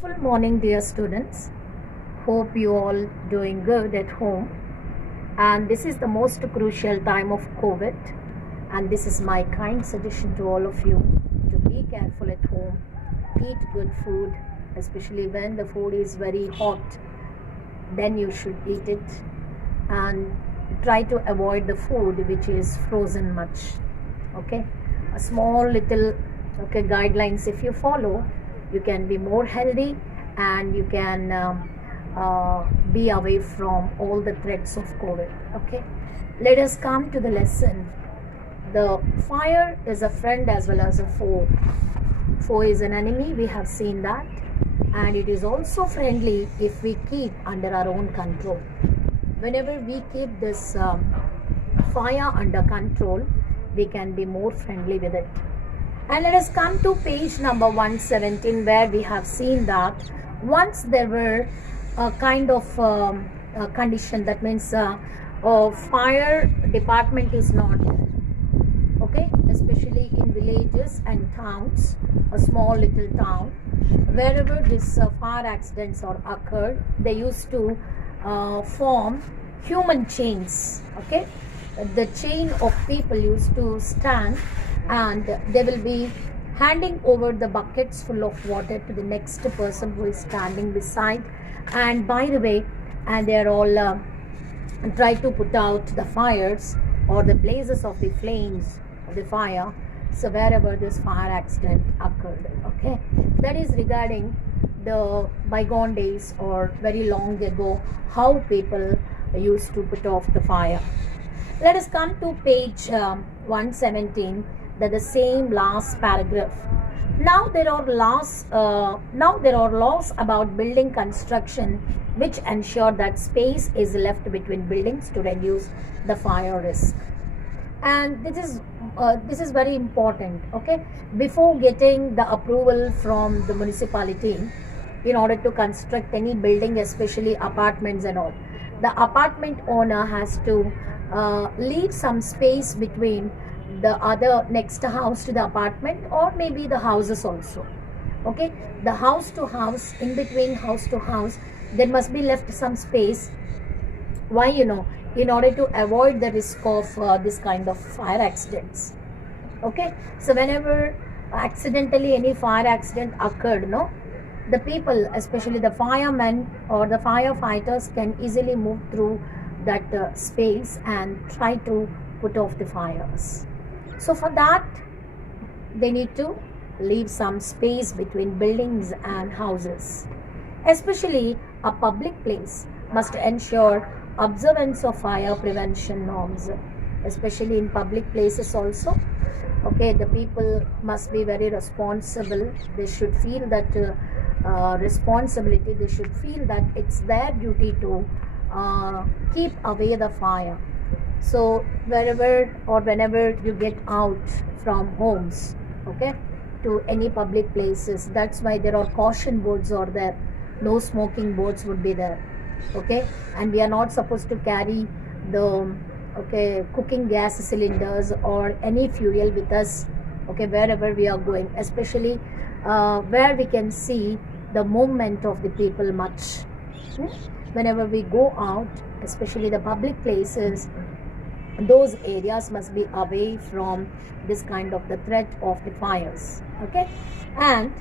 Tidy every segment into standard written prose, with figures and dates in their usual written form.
Full morning, dear students. Hope you all doing good at home. And this is the most crucial time of COVID. And this is my kind suggestion to all of you to be careful at home. Eat good food, especially when the food is very hot. Then you should eat it. And try to avoid the food which is frozen much. Okay, a small little guidelines if you follow, you can be more healthy and you can be away from all the threats of COVID. Okay, let us come to the lesson. The fire is a friend as well as a foe. Foe is an enemy, we have seen that, and it is also friendly if we keep under our own control. Whenever we keep this fire under control, we can be more friendly with it. And let us come to page number 117, where we have seen that once there were a kind of condition, that means fire department is not there. Okay, especially in villages and towns, a small little town, wherever this fire accidents are occurred, they used to form human chains. Okay, the chain of people used to stand, and they will be handing over the buckets full of water to the next person who is standing beside. And by the way, and they are all try to put out the fires or the blazes of the flames of the fire, so wherever this fire accident occurred. Okay, that is regarding the bygone days or very long ago, how people used to put off the fire. Let us come to page 117, the same last paragraph. Now there are laws about building construction which ensure that space is left between buildings to reduce the fire risk. And this is very important. Okay, before getting the approval from the municipality in order to construct any building, especially apartments and all, the apartment owner has to leave some space between the other next house to the apartment, or maybe the houses also. Okay, the house to house, in between house to house, there must be left some space. Why? In order to avoid the risk of this kind of fire accidents. Okay, so whenever accidentally any fire accident occurred, the people, especially the firemen or the firefighters, can easily move through that space and try to put off the fires. So for that, they need to leave some space between buildings and houses. Especially a public place must ensure observance of fire prevention norms, especially in public places also. Okay, the people must be very responsible. They should feel that responsibility. They should feel that it's their duty to keep away the fire. So wherever or whenever you get out from homes, okay, to any public places, that's why there are caution boards are there. No smoking boards would be there. Okay, and we are not supposed to carry the cooking gas cylinders or any fuel with us. Okay, wherever we are going, especially where we can see the movement of the people much. Whenever we go out, especially the public places, those areas must be away from this kind of the threat of the fires. Okay, and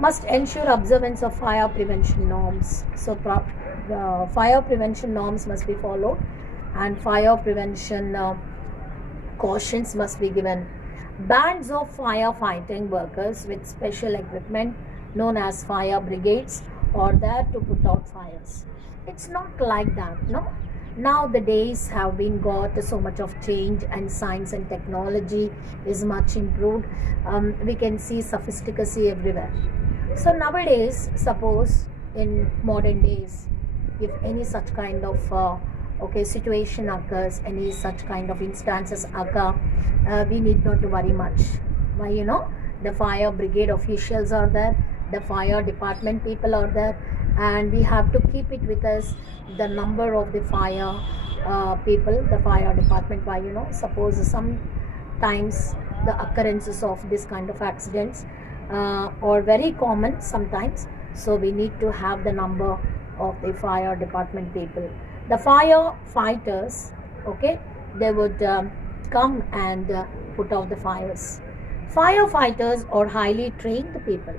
must ensure observance of fire prevention norms. So fire prevention norms must be followed, and fire prevention cautions must be given. Bands of firefighting workers with special equipment known as fire brigades are there to put out fires. It's not like that, no. Now the days have been got so much of change, and science and technology is much improved. We can see sophisticacy everywhere. So nowadays, suppose in modern days, if any such kind of situation occurs, any such kind of instances occur, we need not to worry much. Why? The fire brigade officials are there, the fire department people are there, and we have to keep it with us, the number of the fire people, the fire department. Why? Suppose sometimes the occurrences of this kind of accidents are very common sometimes. So we need to have the number of the fire department people. The firefighters, okay, they would come and put out the fires. Firefighters are highly trained people.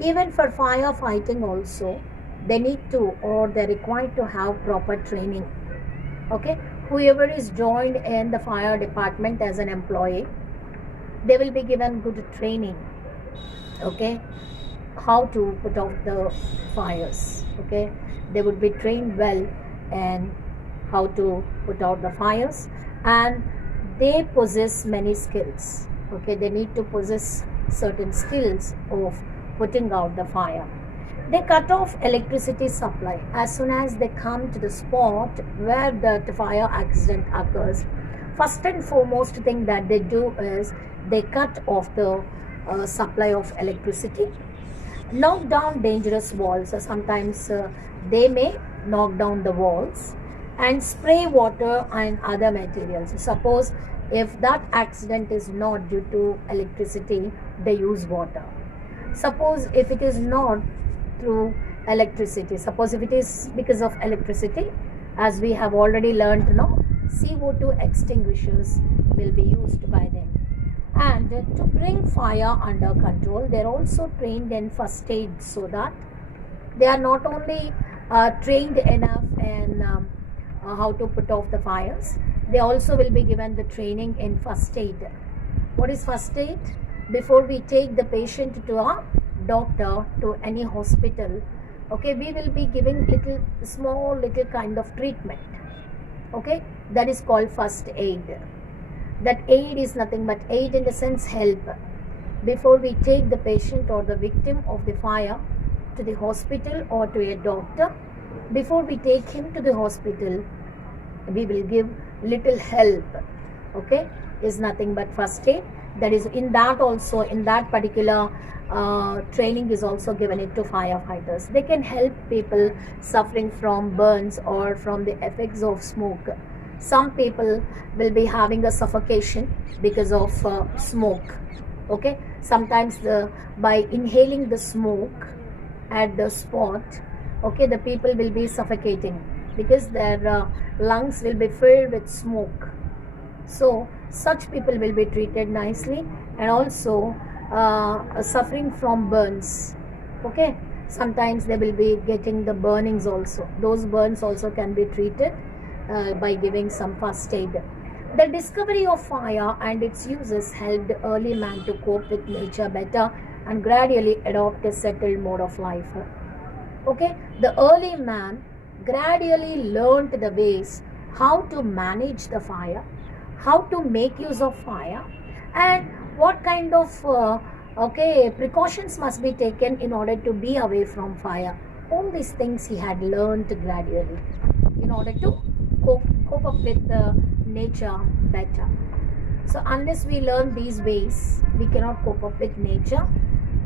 Even for firefighting also, they need to, or they're required to have proper training. Okay, whoever is joined in the fire department as an employee, they will be given good training. Okay, how to put out the fires. Okay, they would be trained well and how to put out the fires, and they possess many skills. Okay, they need to possess certain skills of putting out the fire. They cut off electricity supply as soon as they come to the spot where the fire accident occurs. First and foremost thing that they do is they cut off the supply of electricity, knock down dangerous walls. So sometimes they may knock down the walls and spray water and other materials. Suppose if that accident is not due to electricity, they use water. Suppose if it is not through electricity, suppose if it is because of electricity, as we have already learned now, CO2 extinguishers will be used by them. And to bring fire under control, they are also trained in first aid, so that they are not only trained enough in how to put off the fires, they also will be given the training in first aid. What is first aid? Before we take the patient to a doctor, to any hospital, okay, we will be giving small kind of treatment. Okay, that is called first aid. That aid is nothing but aid in the sense help. Before we take the patient or the victim of the fire to the hospital or to a doctor, before we take him to the hospital, we will give little help. Okay, is nothing but first aid. That is, in that also, in that particular training is also given it to firefighters. They can help people suffering from burns or from the effects of smoke. Some people will be having a suffocation because of smoke. Okay, sometimes by inhaling the smoke at the spot, okay, the people will be suffocating because their lungs will be filled with smoke. So such people will be treated nicely. And also suffering from burns, okay, sometimes they will be getting the burnings also. Those burns also can be treated by giving some first aid. The discovery of fire and its uses helped early man to cope with nature better and gradually adopt a settled mode of life. Okay, the early man gradually learned the ways how to manage the fire, how to make use of fire, and what kind of precautions must be taken in order to be away from fire. All these things he had learned gradually in order to cope up with nature better. So unless we learn these ways, we cannot cope up with nature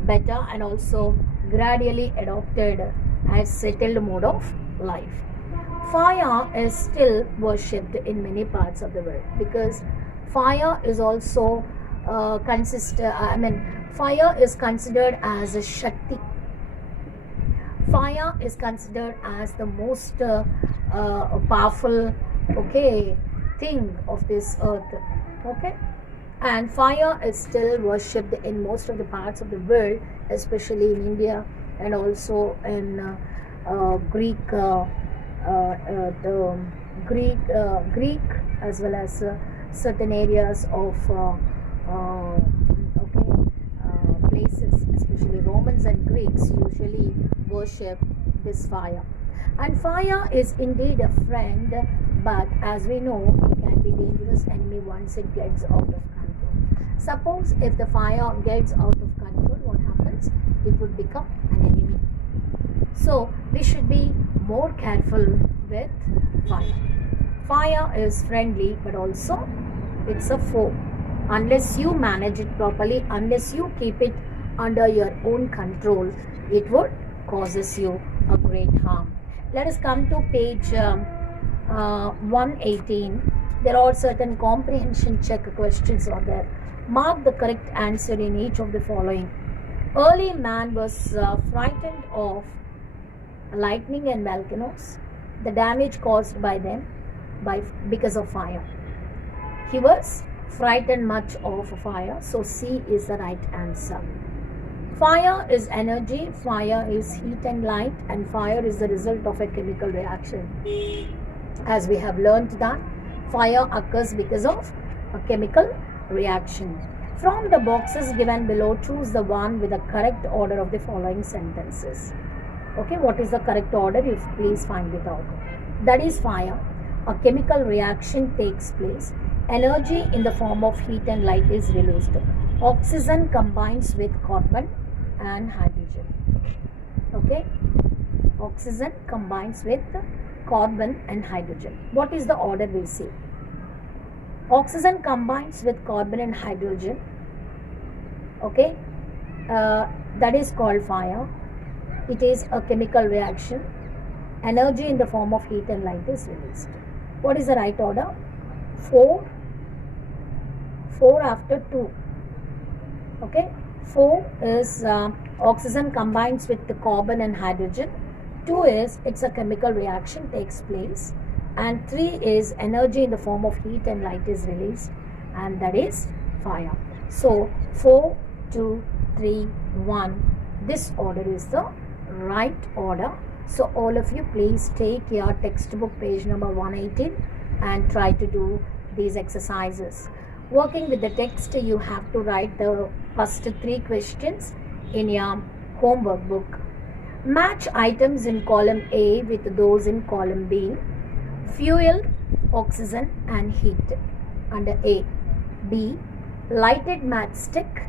better and also gradually adopted as settled mode of life. Fire is still worshipped in many parts of the world because fire is also fire is considered as a Shakti. Fire is considered as the most powerful, okay, thing of this earth. Okay, and fire is still worshipped in most of the parts of the world, especially in India and also in Greek as well as certain areas of places, especially Romans and Greeks usually worship this fire. And fire is indeed a friend, but as we know, it can be dangerous enemy once it gets out of control. Suppose if the fire gets out of control, what happens? It would become an enemy. So we should be more careful with fire. Fire is friendly, but also it's a foe. Unless you manage it properly, unless you keep it under your own control, it would causes you a great harm. Let us come to page 118. There are certain comprehension check questions on there. Mark the correct answer in each of the following. Early man was frightened of lightning and volcanoes, the damage caused by them because of fire. He was frightened much of fire, so C is the right answer. Fire is energy, fire is heat and light, and fire is the result of a chemical reaction. As we have learned that fire occurs because of a chemical reaction. From the boxes given below, choose the one with the correct order of the following sentences. Okay, what is the correct order? You please find it out. That is fire. A chemical reaction takes place. Energy in the form of heat and light is released. Oxygen combines with carbon and hydrogen. Okay, oxygen combines with carbon and hydrogen. What is the order we see? Oxygen combines with carbon and hydrogen. Okay, that is called fire. It is a chemical reaction. Energy in the form of heat and light is released. What is the right order? 4 after 2. Okay, 4 is oxygen combines with the carbon and hydrogen. 2 is it's a chemical reaction takes place, and 3 is energy in the form of heat and light is released, and that is fire. So 4, 2, 3, 1. This order is the right order. So all of you please take your textbook page number 118 and try to do these exercises. Working with the text, you have to write the first 3 questions in your homework book. Match items in column A with those in column B. Fuel, oxygen and heat under A. B. Lighted matchstick,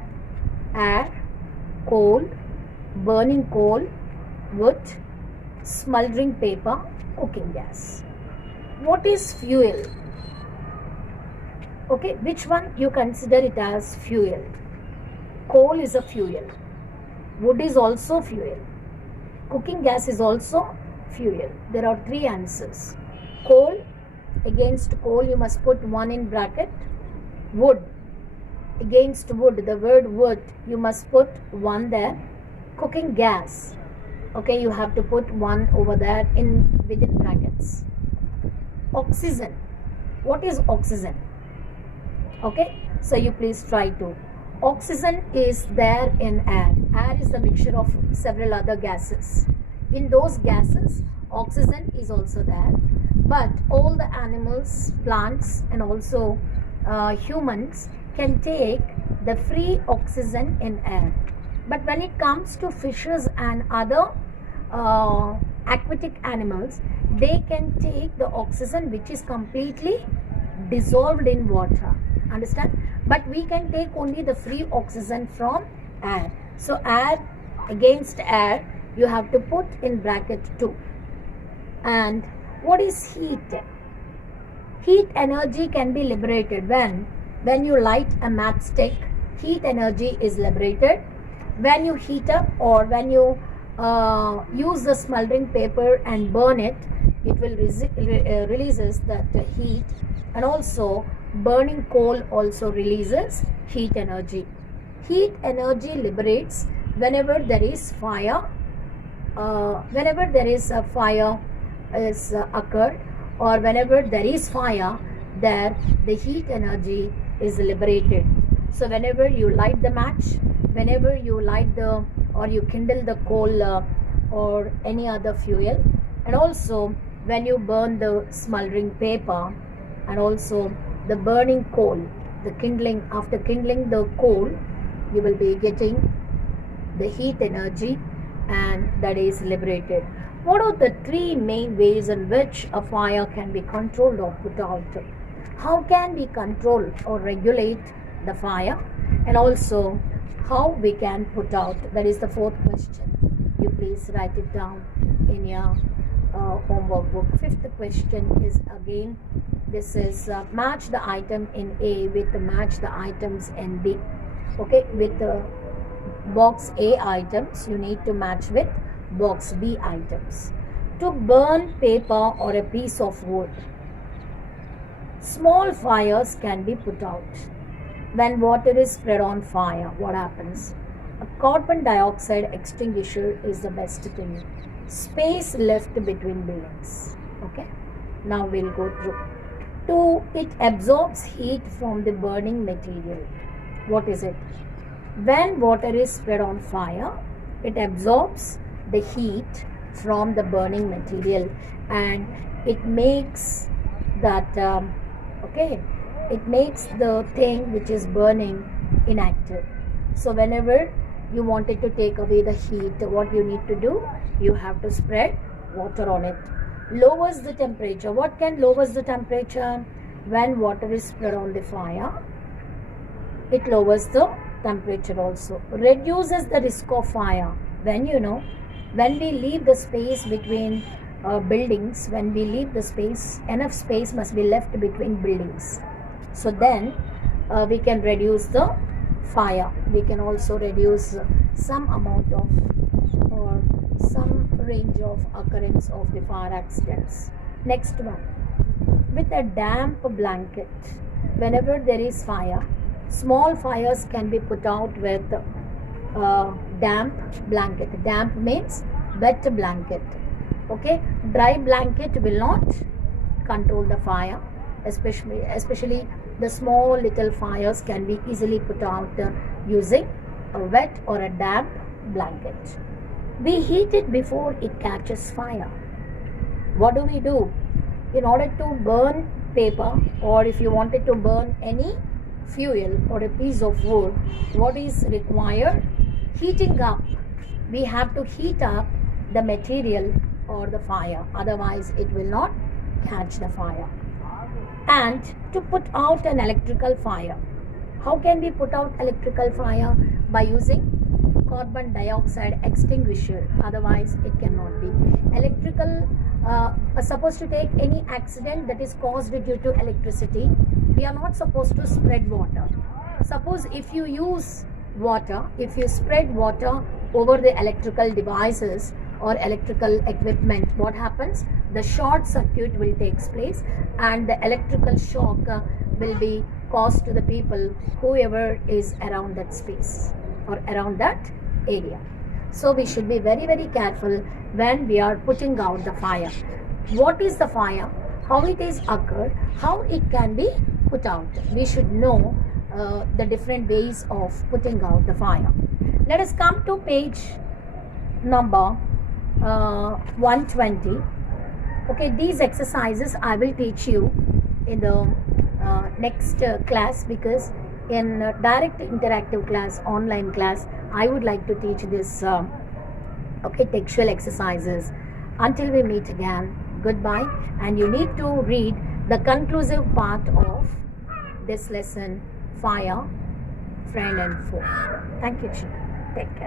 air, coal, burning coal, wood, smoldering paper, cooking gas. What is fuel? Okay, which one you consider it as fuel? Coal is a fuel. Wood is also fuel. Cooking gas is also fuel. There are 3 answers. Coal, against coal you must put 1 in bracket. Wood, against wood, the word wood, you must put 1 there. Cooking gas, okay, you have to put 1 over there within brackets. Oxygen, what is oxygen? Okay, so you please try to. Oxygen is there in air. Air is a mixture of several other gases. In those gases, oxygen is also there. But all the animals, plants and also humans can take the free oxygen in air. But when it comes to fishes and other aquatic animals, they can take the oxygen which is completely dissolved in water. Understand? But we can take only the free oxygen from air. So air, against air, you have to put in bracket 2. And what is heat? Heat energy can be liberated when you light a matchstick. Heat energy is liberated. When you heat up or when you use the smoldering paper and burn it, it will releases that heat. And also burning coal also releases heat energy. Heat energy liberates whenever there is fire. Whenever there is a fire is occurred, or whenever there is fire, there the heat energy is liberated. So whenever you light the match, whenever you light the or you kindle the coal or any other fuel, and also when you burn the smoldering paper, and also the burning coal, the kindling, after kindling the coal, you will be getting the heat energy, and that is liberated. What are the 3 main ways in which a fire can be controlled or put out? How can we control or regulate the fire, and also how we can put out? That is the 4th question. You please write it down in your homework book. 5th question is again, this is match the item in A with match the items in B. Okay, with box A items, you need to match with box B items. To burn paper or a piece of wood, small fires can be put out. When water is spread on fire, what happens? A carbon dioxide extinguisher is the best thing. Space left between buildings. Okay, now we'll go through. It absorbs heat from the burning material. What is it? When water is spread on fire, it absorbs the heat from the burning material and it makes that it makes the thing which is burning inactive. So whenever you wanted to take away the heat, what you need to do, you have to spread water on it. Lowers the temperature. What can lowers the temperature? When water is spread on the fire, it lowers the temperature also. Reduces the risk of fire. When we leave the space between buildings, when we leave the space, enough space must be left between buildings. So then we can reduce the fire. We can also reduce some amount of or some range of occurrence of the fire accidents. Next one, with a damp blanket. Whenever there is fire, small fires can be put out with damp blanket. Damp means wet blanket. Okay, dry blanket will not control the fire. Especially the small little fires can be easily put out using a wet or a damp blanket. We heat it before it catches fire. What do we do? In order to burn paper, or if you wanted to burn any fuel or a piece of wood, what is required? Heating up. We have to heat up the material or the fire, otherwise it will not catch the fire. And to put out an electrical fire, how can we put out electrical fire? By using carbon dioxide extinguisher, otherwise it cannot be. Electrical, supposed to take any accident that is caused due to electricity, we are not supposed to spread water. Suppose if you use water, if you spread water over the electrical devices or electrical equipment, what happens? The short circuit will take place and the electrical shock will be caused to the people, whoever is around that space or around that area. So we should be very, very careful when we are putting out the fire. What is the fire? How it is occurred? How it can be put out? We should know the different ways of putting out the fire. Let us come to page number 120. Okay, these exercises I will teach you in the next class, because in direct interactive class, online class, I would like to teach this textual exercises. Until we meet again, goodbye, and you need to read the conclusive part of this lesson, fire, friend and foe. Thank you, children. Take care.